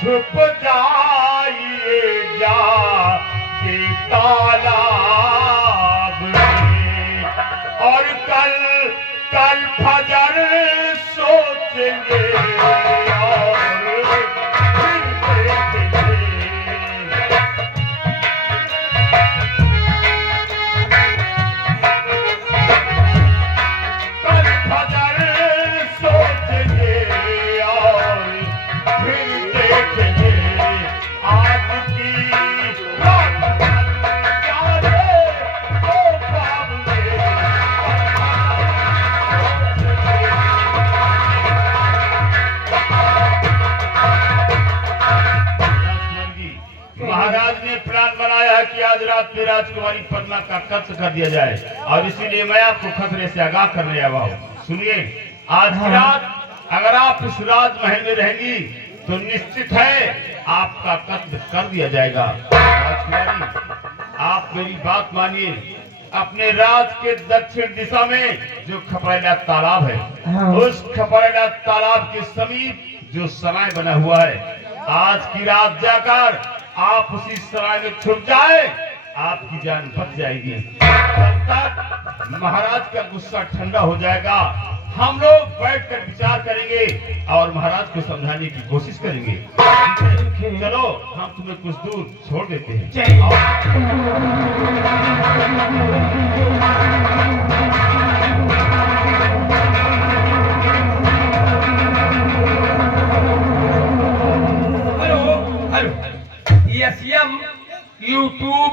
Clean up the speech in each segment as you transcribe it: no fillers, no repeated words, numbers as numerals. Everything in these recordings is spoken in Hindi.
छुप जाइए जा के तालाब में, और कल कल फजर सोचेंगे और फिर देखेंगे। कल फजर सोचेंगे और फिर देखेंगे। आज की रात जाने तो ख्वाब में महाराज ने प्लान बनाया है कि आज रात में राजकुमारी पद्मा का कत्ल कर दिया जाए, और इसीलिए मैं आपको खतरे से आगाह करने आया हूँ। सुनिए, आज की रात अगर आप इस राजमहल में रहेंगी तो निश्चित है आपका कत्ल कर दिया जाएगा। राजकुमारी, आप मेरी बात मानिए। अपने राज के दक्षिण दिशा में जो खपरेला तालाब है, उस खपरेला तालाब के समीप जो सराय बना हुआ है, आज की रात जाकर आप उसी सराय में छुप जाए, आपकी जान बच जाएगी। तब तक महाराज का गुस्सा ठंडा हो जाएगा, हम लोग बैठकर विचार करेंगे और महाराज को समझाने की कोशिश करेंगे। चलो, हम तुम्हें कुछ दूर छोड़ देते हैं। एसएम यूट्यूब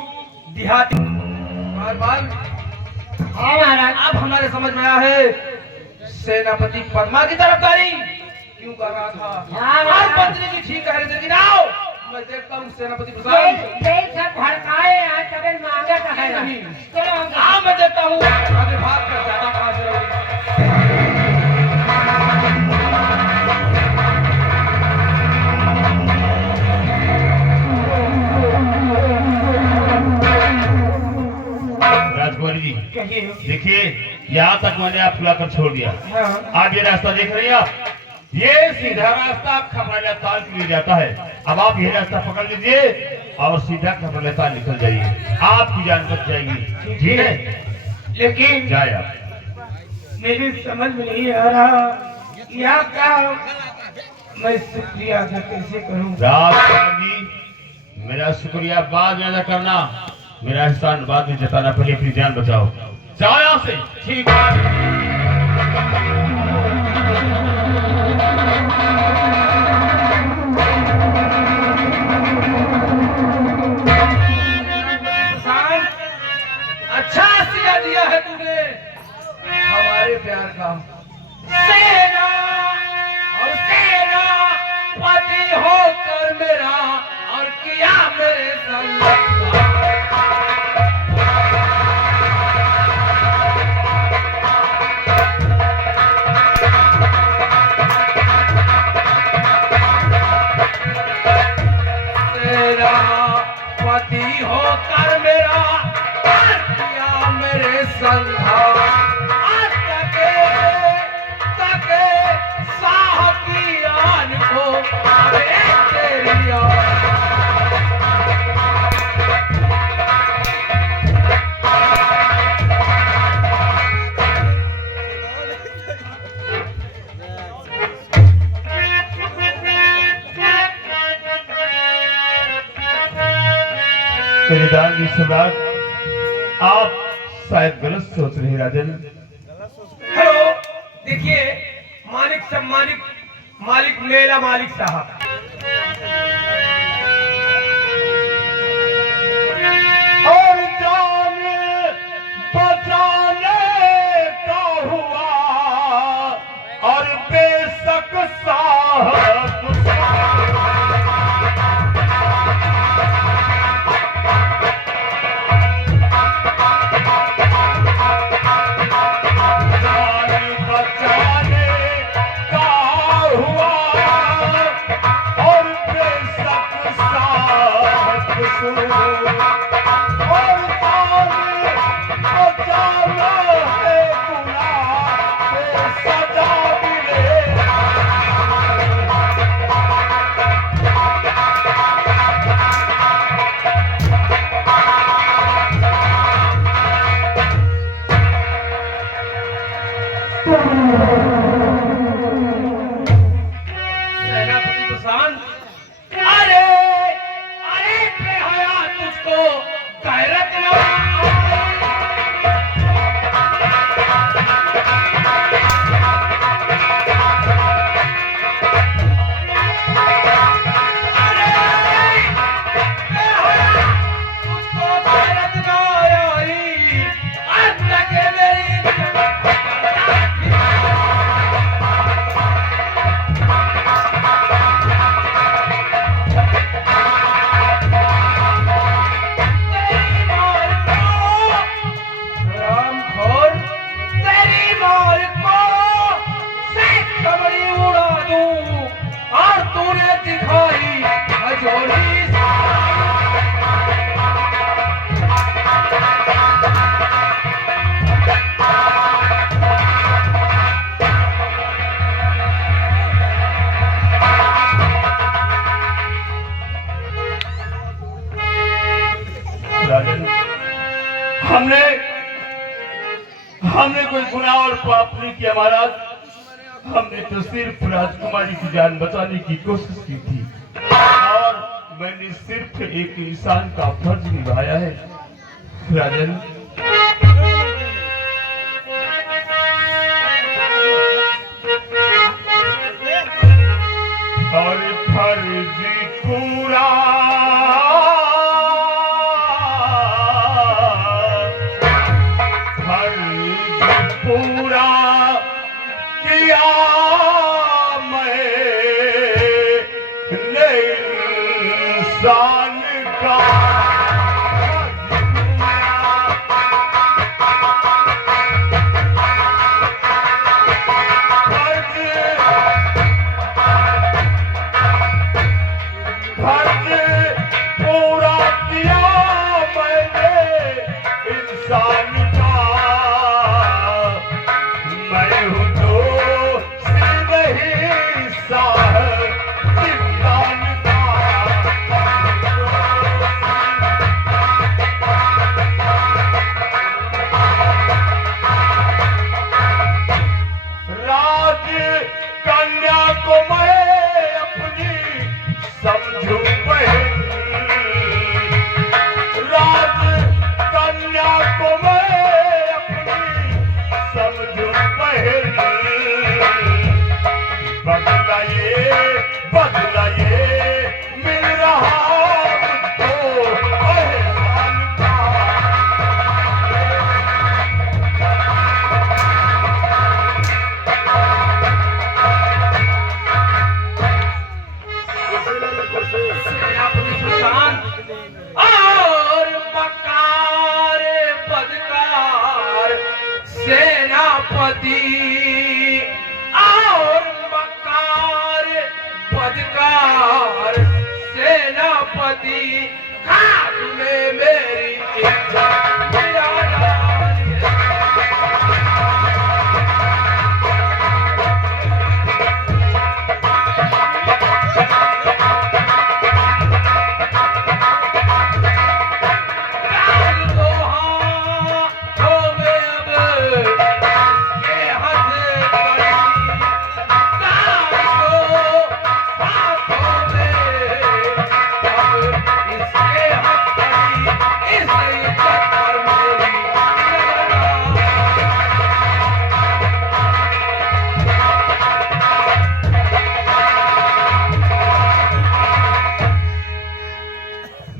देहाती बार महाराज, अब हमारे समझ में आया है सेनापति पद्मा की तरफदारी क्यों कर रहा था। आज मंत्री जी ठीक कह रहे थे, लेकिन आओ मैं देखता हूँ सेनापति प्रसाद सब भड़काए आज तबे मांगा का है नहीं। चलो हाँ मैं देखता हूँ आगे भाग कर ज्यादा कहाँ से रहोगे। राजकुमारी जी, देखिए, यहाँ तक मैंने आप बुलाकर छोड़ दिया। आप ये रास्ता देख रही हैं, आप ये सीधा रास्ता खपरेला ताल के लिए जाता है। अब आप ये रास्ता पकड़ लीजिए और सीधा खपरेला ताल निकल जाइए, आपकी जान बच जाएगी। ठीक है, लेकिन जाए आप। मेरी समझ में नहीं आ रहा यहाँ का मैं शुक्रिया अदा कैसे करूँ। राजकुमारी जी, मेरा शुक्रिया बाद में अदा करना, मेरा एहसान बाद में जताना, पहले अपनी जान बचाओ। जाओ यहाँ से। ठीक है। अच्छा सिया दिया है तूने हमारे प्यार का। सेना और सेना पति होकर मेरा और किया मेरे संग। पति होकर मेरा किया मेरे संधा तके साह की आन को तेरी दानवीर सम्राट, आप शायद गलत सोच रहे हैं राजन। हेलो, देखिए मालिक सब मालिक मेरा मालिक साहब। और जान बचाने का हुआ और बेशक साहब राजन, हमने हमने कोई गुनाह और पाप नहीं किया महाराज। हमने तो सिर्फ राजकुमारी की जान बचाने की कोशिश की थी और मैंने सिर्फ एक इंसान का फर्ज निभाया है राजन। और फर्ज पूरा पूरा किया मैंने इंसान का फर्ज पूरा किया मैंने इंसान का। मैं हूँ तो सिर्फ हिस्सा जिंदान का। राज कन्या को मैं अपनी समझू बहन। राज कन्या को मैं अपनी समझू बहन। बदला ये मिल रहा मुझको एहसान का। सेनापति सुशांत और बकार बदकार सेनापति और बकार बदकार सेनापति खाक में मेरी इज्जत गिरा डाली।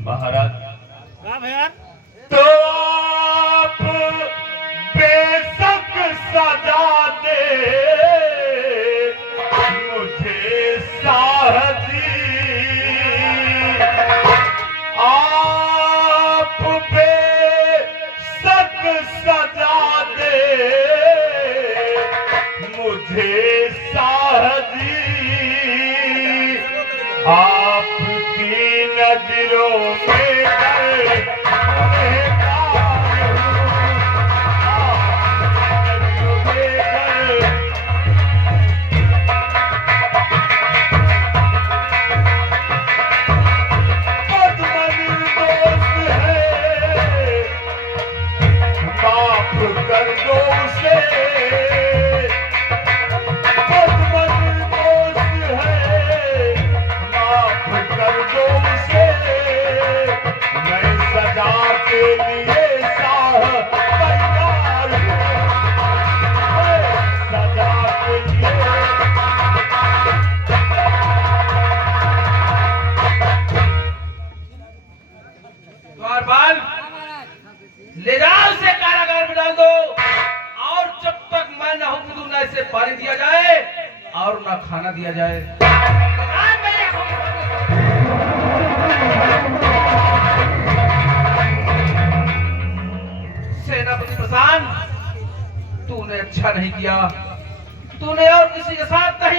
महाराज तो आप बेशक सजा दे मुझे साहसी। आप बेशक सजा दे मुझे साहसी। आपकी नजरों में माफ कर दो उसे। कर दो उसे। मैं सजा के लिए तैयार हूँ। सजा के लिए द्वारपाल ले जाओ उसे कारागार में डाल दो और जब तक मैं न हुक्म दूं न इसे पानी दिया जाए और न खाना दिया जाए। सेनापति प्रशांत, तूने अच्छा नहीं किया। तूने और किसी के साथ नहीं